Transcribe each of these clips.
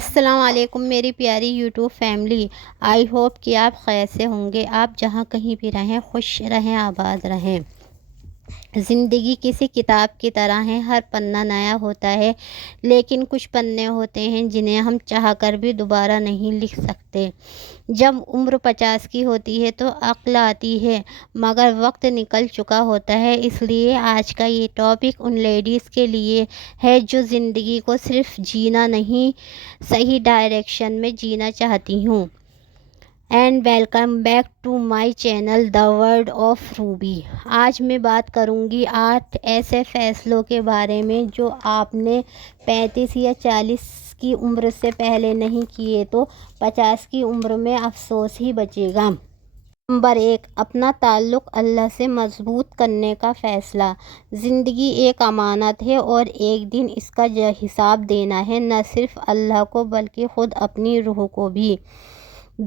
السلام علیکم میری پیاری یوٹیوب فیملی، آئی ہوپ کہ آپ خیر سے ہوں گے۔ آپ جہاں کہیں بھی رہیں خوش رہیں، آباد رہیں۔ زندگی کسی کتاب کی طرح ہے، ہر پنہ نیا ہوتا ہے، لیکن کچھ پنے ہوتے ہیں جنہیں ہم چاہ کر بھی دوبارہ نہیں لکھ سکتے۔ جب عمر 50 کی ہوتی ہے تو عقل آتی ہے، مگر وقت نکل چکا ہوتا ہے۔ اس لیے آج کا یہ ٹاپک ان لیڈیز کے لیے ہے جو زندگی کو صرف جینا نہیں، صحیح ڈائریکشن میں جینا چاہتی ہوں۔ And welcome back to my channel the world of Ruby. آج میں بات کروں گی 8 ایسے فیصلوں کے بارے میں جو آپ نے 35 یا 40 کی عمر سے پہلے نہیں کیے تو 50 کی عمر میں افسوس ہی بچے گا۔ نمبر 1، اپنا تعلق اللہ سے مضبوط کرنے کا فیصلہ۔ زندگی ایک امانت ہے اور ایک دن اس کا حساب دینا ہے، نہ صرف اللہ کو بلکہ خود اپنی روح کو بھی۔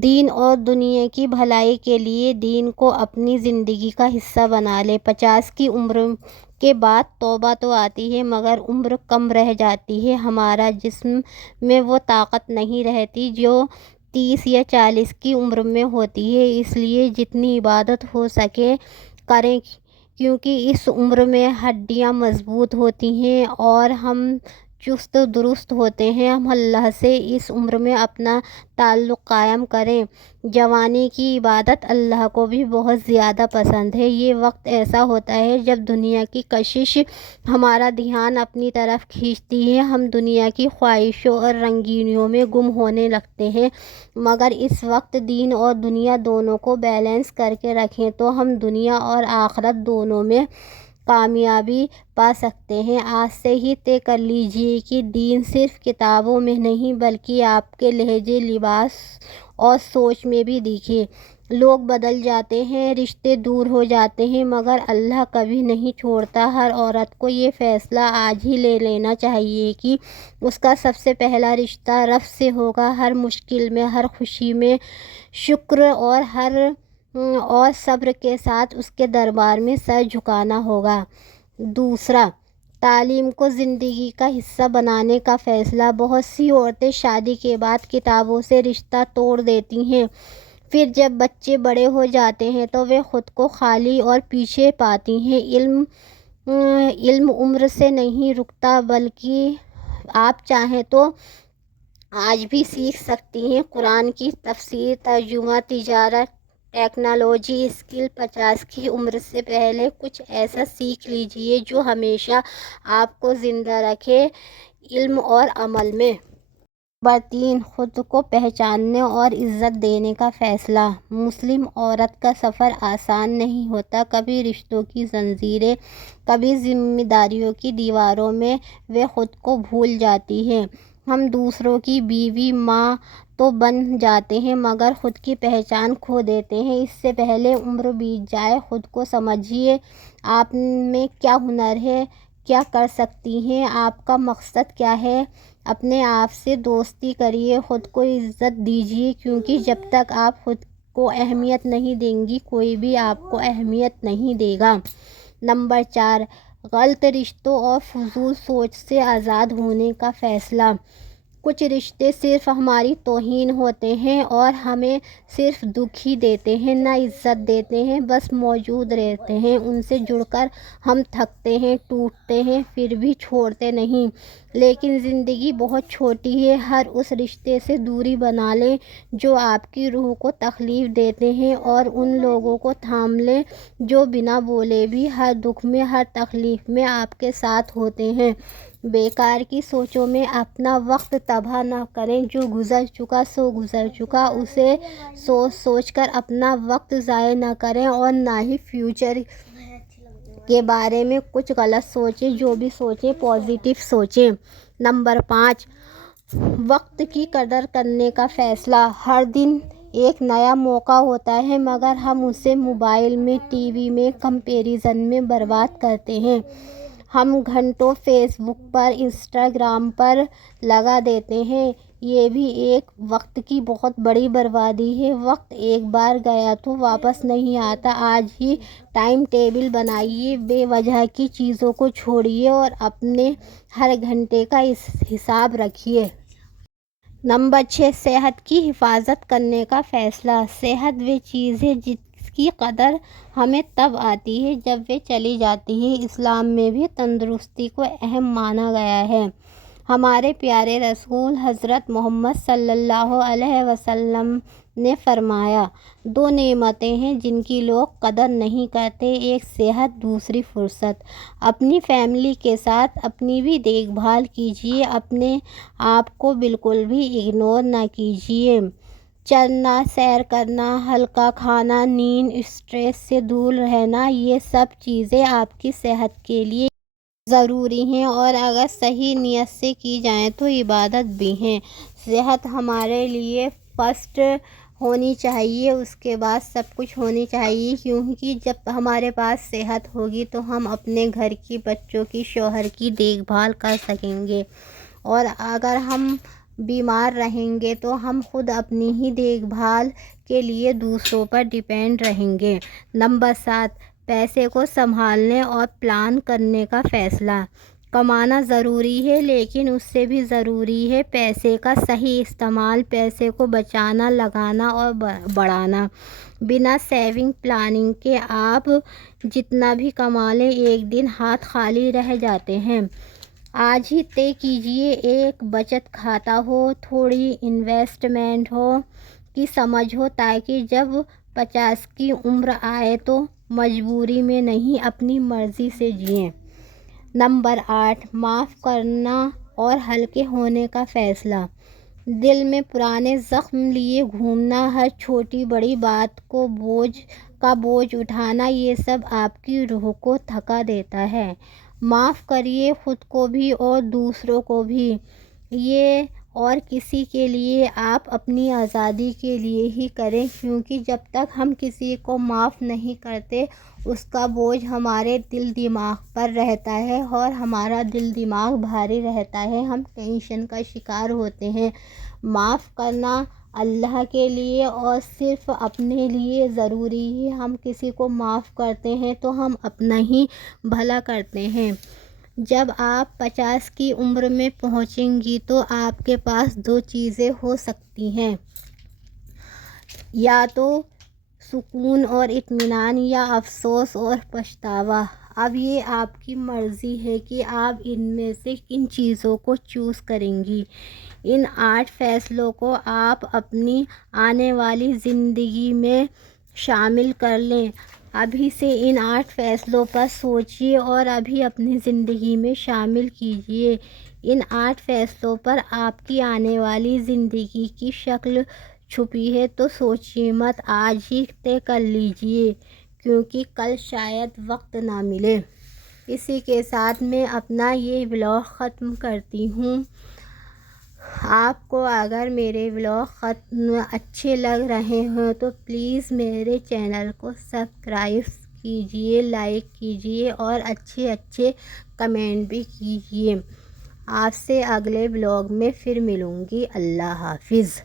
دین اور دنیا کی بھلائی کے لیے دین کو اپنی زندگی کا حصہ بنا لے۔ 50 کی عمر کے بعد توبہ تو آتی ہے مگر عمر کم رہ جاتی ہے، ہمارا جسم میں وہ طاقت نہیں رہتی جو 30 یا 40 کی عمر میں ہوتی ہے۔ اس لیے جتنی عبادت ہو سکے کریں، کیونکہ اس عمر میں ہڈیاں مضبوط ہوتی ہیں اور ہم چست درست ہوتے ہیں۔ ہم اللہ سے اس عمر میں اپنا تعلق قائم کریں۔ جوانی کی عبادت اللہ کو بھی بہت زیادہ پسند ہے۔ یہ وقت ایسا ہوتا ہے جب دنیا کی کشش ہمارا دھیان اپنی طرف کھینچتی ہے، ہم دنیا کی خواہشوں اور رنگینیوں میں گم ہونے لگتے ہیں، مگر اس وقت دین اور دنیا دونوں کو بیلنس کر کے رکھیں تو ہم دنیا اور آخرت دونوں میں کامیابی پا سکتے ہیں۔ آج سے ہی طے کر لیجئے کہ دین صرف کتابوں میں نہیں بلکہ آپ کے لہجے، لباس اور سوچ میں بھی دکھے۔ لوگ بدل جاتے ہیں، رشتے دور ہو جاتے ہیں، مگر اللہ کبھی نہیں چھوڑتا۔ ہر عورت کو یہ فیصلہ آج ہی لے لینا چاہیے کہ اس کا سب سے پہلا رشتہ رب سے ہوگا۔ ہر مشکل میں، ہر خوشی میں شکر اور صبر کے ساتھ اس کے دربار میں سر جھکانا ہوگا۔ دوسرا، تعلیم کو زندگی کا حصہ بنانے کا فیصلہ۔ بہت سی عورتیں شادی کے بعد کتابوں سے رشتہ توڑ دیتی ہیں، پھر جب بچے بڑے ہو جاتے ہیں تو وہ خود کو خالی اور پیچھے پاتی ہیں۔ علم عمر سے نہیں رکتا، بلکہ آپ چاہیں تو آج بھی سیکھ سکتی ہیں۔ قرآن کی تفسیر، ترجمہ، تجارت، ٹیکنالوجی اسکل۔ 50 کی عمر سے پہلے کچھ ایسا سیکھ لیجئے جو ہمیشہ آپ کو زندہ رکھے علم اور عمل میں۔ نمبر 3، خود کو پہچاننے اور عزت دینے کا فیصلہ۔ مسلم عورت کا سفر آسان نہیں ہوتا، کبھی رشتوں کی زنجیریں، کبھی ذمہ داریوں کی دیواروں میں وہ خود کو بھول جاتی ہے۔ ہم دوسروں کی بیوی، ماں تو بن جاتے ہیں مگر خود کی پہچان کھو دیتے ہیں۔ اس سے پہلے عمر بیت جائے خود کو سمجھیے، آپ میں کیا ہنر ہے، کیا کر سکتی ہیں، آپ کا مقصد کیا ہے۔ اپنے آپ سے دوستی کریے، خود کو عزت دیجیے، کیونکہ جب تک آپ خود کو اہمیت نہیں دیں گی کوئی بھی آپ کو اہمیت نہیں دے گا۔ نمبر 4، غلط رشتوں اور فضول سوچ سے آزاد ہونے کا فیصلہ۔ کچھ رشتے صرف ہماری توہین ہوتے ہیں اور ہمیں صرف دکھ ہی دیتے ہیں، نہ عزت دیتے ہیں، بس موجود رہتے ہیں۔ ان سے جڑ کر ہم تھکتے ہیں، ٹوٹتے ہیں، پھر بھی چھوڑتے نہیں۔ لیکن زندگی بہت چھوٹی ہے، ہر اس رشتے سے دوری بنا لیں جو آپ کی روح کو تکلیف دیتے ہیں اور ان لوگوں کو تھام لیں جو بنا بولے بھی ہر دکھ میں، ہر تکلیف میں آپ کے ساتھ ہوتے ہیں۔ بیکار کی سوچوں میں اپنا وقت تباہ نہ کریں، جو گزر چکا سو گزر چکا، اسے سوچ سوچ کر اپنا وقت ضائع نہ کریں اور نہ ہی فیوچر کے بارے میں کچھ غلط سوچیں، جو بھی سوچیں پازیٹیو سوچیں۔ نمبر 5، وقت کی قدر کرنے کا فیصلہ۔ ہر دن ایک نیا موقع ہوتا ہے مگر ہم اسے موبائل میں، ٹی وی میں، کمپیریزن میں برباد کرتے ہیں۔ ہم گھنٹوں فیس بک پر، انسٹاگرام پر لگا دیتے ہیں، یہ بھی ایک وقت کی بہت بڑی بربادی ہے۔ وقت ایک بار گیا تو واپس نہیں آتا۔ آج ہی ٹائم ٹیبل بنائیے، بے وجہ کی چیزوں کو چھوڑیے اور اپنے ہر گھنٹے کا حساب رکھیے۔ نمبر 6، صحت کی حفاظت کرنے کا فیصلہ۔ صحت وہ چیز ہے جس کی قدر ہمیں تب آتی ہے جب وہ چلی جاتی ہے۔ اسلام میں بھی تندرستی کو اہم مانا گیا ہے۔ ہمارے پیارے رسول حضرت محمد صلی اللہ علیہ وسلم نے فرمایا، دو نعمتیں ہیں جن کی لوگ قدر نہیں کرتے، ایک صحت، دوسری فرصت۔ اپنی فیملی کے ساتھ اپنی بھی دیکھ بھال کیجیے، اپنے آپ کو بالکل بھی اگنور نہ کیجیے۔ چلنا، سیر کرنا، ہلکا کھانا، نیند، اسٹریس سے دور رہنا، یہ سب چیزیں آپ کی صحت کے لیے ضروری ہیں اور اگر صحیح نیت سے کی جائیں تو عبادت بھی ہیں۔ صحت ہمارے لیے فرسٹ ہونی چاہیے، اس کے بعد سب کچھ ہونی چاہیے، کیونکہ جب ہمارے پاس صحت ہوگی تو ہم اپنے گھر کی، بچوں کی، شوہر کی دیکھ بھال کر سکیں گے، اور اگر ہم بیمار رہیں گے تو ہم خود اپنی ہی دیکھ بھال کے لیے دوسروں پر ڈیپینڈ رہیں گے۔ نمبر 7، پیسے کو سنبھالنے اور پلان کرنے کا فیصلہ۔ کمانا ضروری ہے لیکن اس سے بھی ضروری ہے پیسے کا صحیح استعمال، پیسے کو بچانا، لگانا اور بڑھانا۔ بنا سیونگ پلاننگ کے آپ جتنا بھی کما لیں ایک دن ہاتھ خالی رہ جاتے ہیں۔ آج ہی طے کیجیے، ایک بچت کھاتا ہو، تھوڑی انویسٹمنٹ ہو، کی سمجھ ہو، تاکہ جب 50 کی عمر آئے تو مجبوری میں نہیں اپنی مرضی سے جئیں۔ نمبر 8، معاف کرنا اور ہلکے ہونے کا فیصلہ۔ دل میں پرانے زخم لیے گھومنا، ہر چھوٹی بڑی بات کو بوجھ اٹھانا، یہ سب آپ کی روح کو تھکا دیتا ہے۔ معاف کریے، خود کو بھی اور دوسروں کو بھی، یہ اور کسی کے لیے، آپ اپنی آزادی کے لیے ہی کریں، کیونکہ جب تک ہم کسی کو معاف نہیں کرتے اس کا بوجھ ہمارے دل دماغ پر رہتا ہے اور ہمارا دل دماغ بھاری رہتا ہے، ہم ٹینشن کا شکار ہوتے ہیں۔ معاف کرنا اللہ کے لیے اور صرف اپنے لیے ضروری ہے۔ ہم کسی کو معاف کرتے ہیں تو ہم اپنا ہی بھلا کرتے ہیں۔ جب آپ 50 کی عمر میں پہنچیں گی تو آپ کے پاس دو چیزیں ہو سکتی ہیں، یا تو سکون اور اطمینان یا افسوس اور پچھتاوا۔ اب یہ آپ کی مرضی ہے کہ آپ ان میں سے کن چیزوں کو چوز کریں گی۔ ان 8 فیصلوں کو آپ اپنی آنے والی زندگی میں شامل کر لیں۔ ابھی سے ان 8 فیصلوں پر سوچیے اور ابھی اپنی زندگی میں شامل کیجیے۔ ان 8 فیصلوں پر آپ کی آنے والی زندگی کی شکل چھپی ہے تو سوچیے مت، آج ہی طے کر لیجیے، کیونکہ کل شاید وقت نہ ملے۔ اسی کے ساتھ میں اپنا یہ ولاگ ختم کرتی ہوں۔ آپ کو اگر میرے ولاگ اچھے لگ رہے ہوں تو پلیز میرے چینل کو سبسکرائب کیجیے، لائک کیجیے اور اچھے کمنٹ بھی کیجیے۔ آپ سے اگلے ولاگ میں پھر ملوں گی۔ اللہ حافظ۔